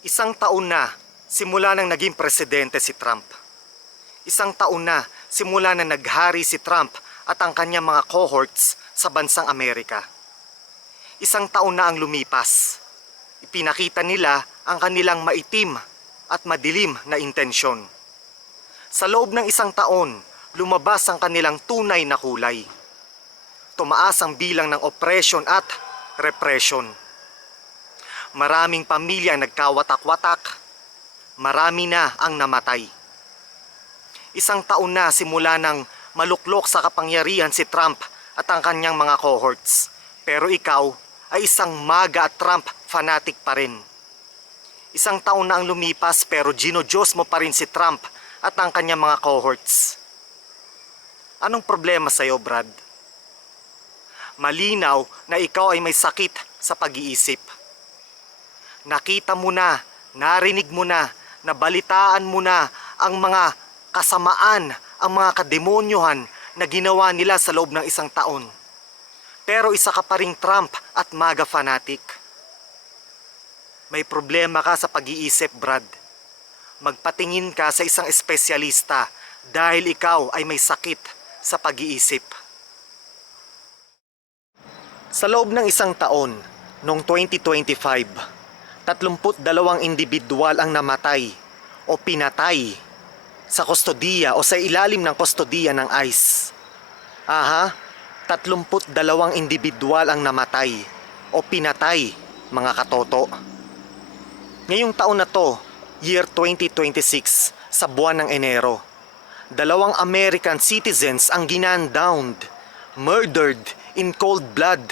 Isang taon na simula nang naging presidente si Trump. Isang taon na simula na naghari si Trump at ang kanyang mga cohorts sa bansang Amerika. Isang taon na ang lumipas. Ipinakita nila ang kanilang maitim at madilim na intensyon. Sa loob ng isang taon, lumabas ang kanilang tunay na kulay. Tumaas ang bilang ng oppression at repression. Maraming pamilya ang nagkawatak-watak. Marami na ang namatay. Isang taon na simula nang maluklok sa kapangyarihan si Trump at ang kanyang mga cohorts. Pero ikaw ay isang MAGA at Trump fanatic pa rin. Isang taon na ang lumipas pero ginodiyos mo pa rin si Trump at ang kanyang mga cohorts. Anong problema sa'yo, Brad? Malinaw na ikaw ay may sakit sa pag-iisip. Nakita mo na, narinig mo na, nabalitaan mo na ang mga kasamaan, ang mga kademonyohan na ginawa nila sa loob ng isang taon. Pero isa ka pa ring Trump at MAGA fanatic. May problema ka sa pag-iisip, Brad. Magpatingin ka sa isang espesyalista dahil ikaw ay may sakit sa pag-iisip. Sa loob ng isang taon, noong 2025, 32 individual ang namatay o pinatay sa kustodiya o sa ilalim ng kustodiya ng ICE. 32 individual ang namatay o pinatay, mga katoto. Ngayong taon na to, year 2026, sa buwan ng Enero, 2 American citizens ang ginundowned, murdered in cold blood.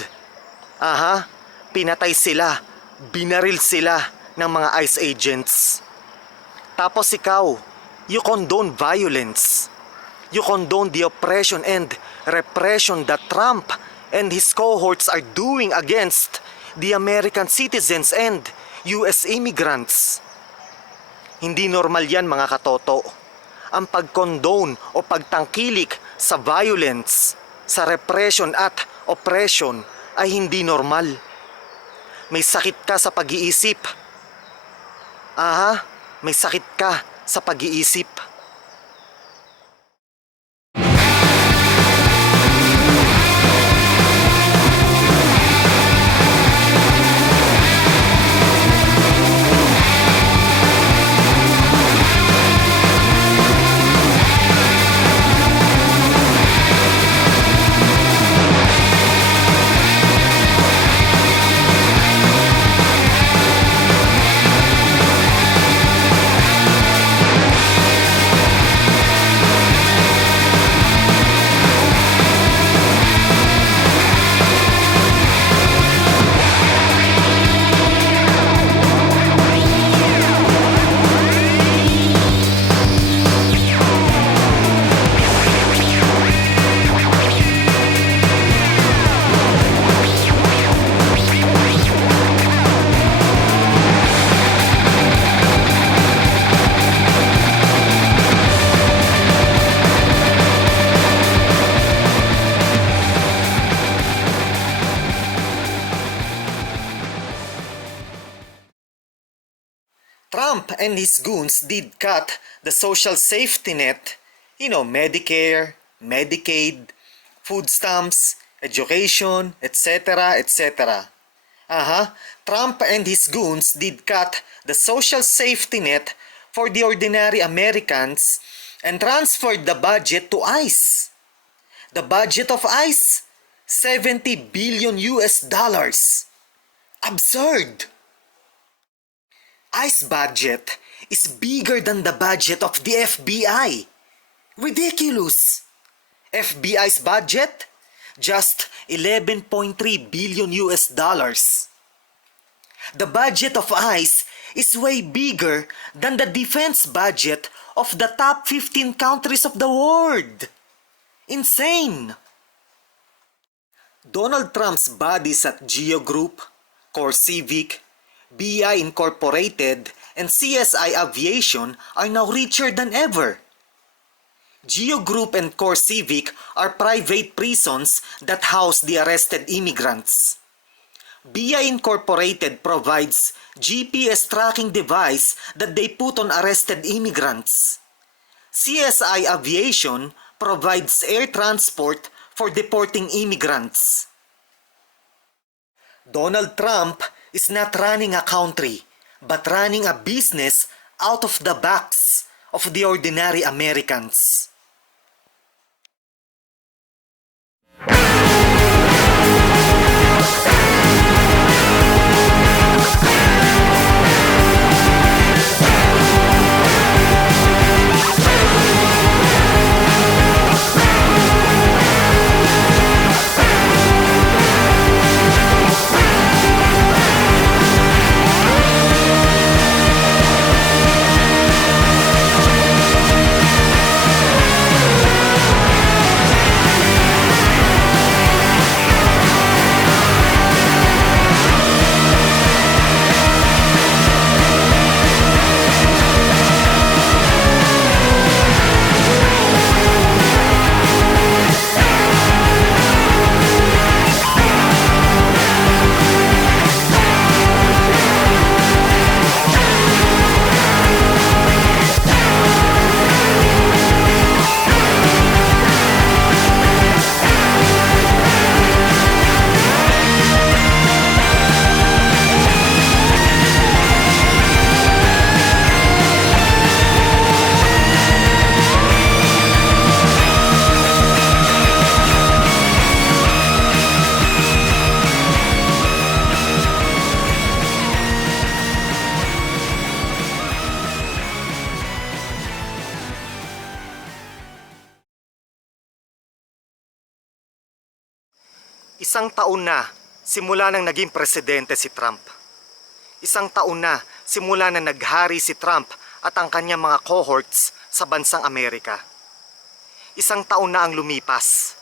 Pinatay sila, binaril sila ng mga ICE agents. Tapos ikaw, you condone violence. You condone the oppression and repression that Trump and his cohorts are doing against the American citizens and US immigrants. Hindi normal yan, mga katoto. Ang pag-condone o pagtangkilik sa violence, sa repression at oppression ay hindi normal. May sakit ka sa pag-iisip. May sakit ka sa pag-iisip. Trump and his goons did cut the social safety net, Medicare, Medicaid, food stamps, education, etc., etc. Trump and his goons did cut the social safety net for the ordinary Americans and transferred the budget to ICE. The budget of ICE, $70 billion. Absurd! ICE budget is bigger than the budget of the FBI. Ridiculous! FBI's budget? Just $11.3 billion. The budget of ICE is way bigger than the defense budget of the top 15 countries of the world. Insane! Donald Trump's buddies at Geo Group, CoreCivic, BI Incorporated, and CSI Aviation are now richer than ever. Geo Group and CoreCivic are private prisons that house the arrested immigrants. BI Incorporated provides GPS tracking device that they put on arrested immigrants. CSI Aviation provides air transport for deporting immigrants. Donald Trump is not running a country, but running a business out of the backs of the ordinary Americans. Isang taon na simula nang naging presidente si Trump. Isang taon na simula na naghari si Trump at ang kanyang mga cohorts sa bansang Amerika. Isang taon na ang lumipas.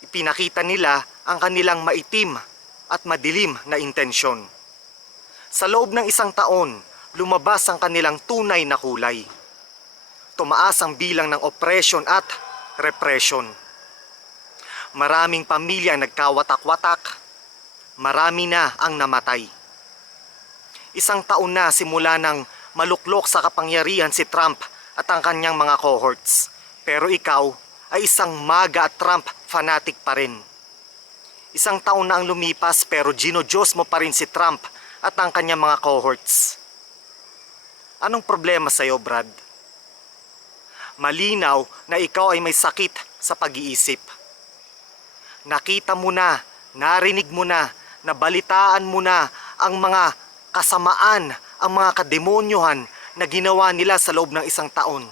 Ipinakita nila ang kanilang maitim at madilim na intensyon. Sa loob ng isang taon, lumabas ang kanilang tunay na kulay. Tumaas ang bilang ng oppression at repression. Maraming pamilya ang nagkawatak-watak. Marami na ang namatay. Isang taon na simula nang maluklok sa kapangyarihan si Trump at ang kanyang mga cohorts. Pero ikaw ay isang MAGA at Trump fanatic pa rin. Isang taon na ang lumipas pero ginodiyos mo pa rin si Trump at ang kanyang mga cohorts. Anong problema sa'yo, Brad? Malinaw na ikaw ay may sakit sa pag-iisip. Nakita mo na, narinig mo na, nabalitaan mo na ang mga kasamaan, ang mga kademonyohan na ginawa nila sa loob ng isang taon.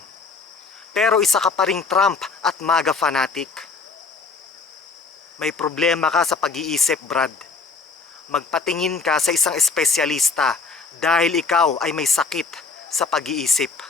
Pero isa ka pa ring Trump at MAGA fanatic. May problema ka sa pag-iisip, Brad. Magpatingin ka sa isang espesyalista dahil ikaw ay may sakit sa pag-iisip.